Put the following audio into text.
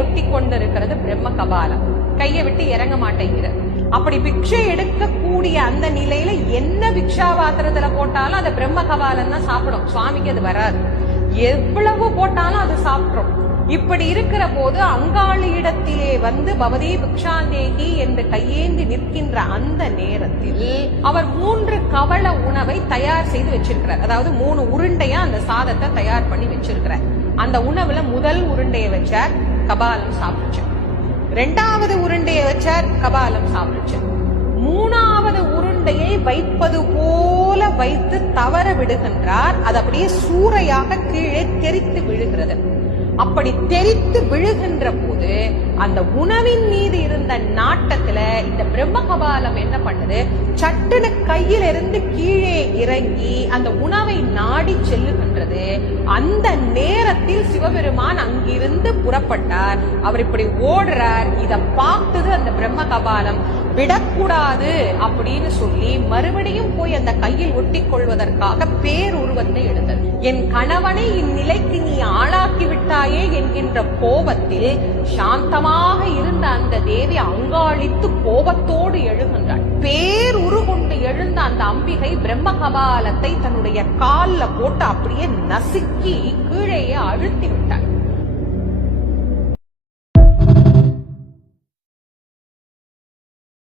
ஒட்டி கொண்டிருக்கிறது பிரம்ம கபாலம். கையை விட்டு இறங்க மாட்டேங்கிறது. அப்படி பிக்ஷை எடுக்கக்கூடிய அந்த நிலையில என்ன பிக்ஷா பாத்திரத்துல போட்டாலும் அதை பிரம்ம கபாலம் தான் சாப்பிடும். சுவாமிக்கு அது வராது. எவ்வளவு போட்டாலும் அது சாப்பிடும். இப்படி இருக்கிற போது அங்காளி இடத்திலே வந்து பவதி பிக்ஷாந்தேகி என்று கையேந்தி நிற்கின்ற அந்த நேரத்தில் அவர் 3 கவள உணவை தயார் செய்து வச்சிருக்கிறார். அதாவது 3 உருண்டையா அந்த சாதத்தை தயார் பண்ணி வச்சிருக்கிறார். அந்த உணவுல முதல் உருண்டையை வச்சார், கபாலம் சாப்பிடுச்சார். 2வது உருண்டையை வச்சார், கபாலம் சாப்பிடுச்சார். 3வது உருண்டையை வைப்பது போல வைத்து தவற விடுகின்றார். அது அப்படியே சூறையாக கீழே தெரித்து விழுகிறது. அப்படி தெரித்து விழுகின்ற போது அந்த உணவின் மீது இருந்த நாட்டத்துல இந்த பிரம்ம கபாலம் என்ன பண்ணுது, சட்டுன்னு கையிலிருந்து கீழே இறங்கி அந்த உணவை நாடி செல்லுகின்றது. அந்த நேரத்தில் சிவபெருமான் அங்கிருந்து புறப்பட்டார். அவர் இப்படி ஓடுறார். இத பார்த்தது அந்த பிரம்ம கபாலம் விடக்கூடாது அப்படின்னு சொல்லி மறுபடியும் போய் அந்த கையில் ஒட்டி கொள்வதற்காக பேருருவத்தை எடுத்தது. என் கணவனை இந்நிலைக்கு நீ ஆளாக்கி விட்டாயே என்கின்ற கோபத்தில் சாந்தமாக இருந்த அந்த தேவி அங்காளித்து கோபத்தோடு எழுகின்றாள். பேருரு கொண்டு எழுந்த அந்த அம்பிகை பிரம்ம கபாலத்தை தன்னுடைய கால்ல போட்டு அப்படியே நசுக்கி கீழே அழுத்தி விட்டாள்.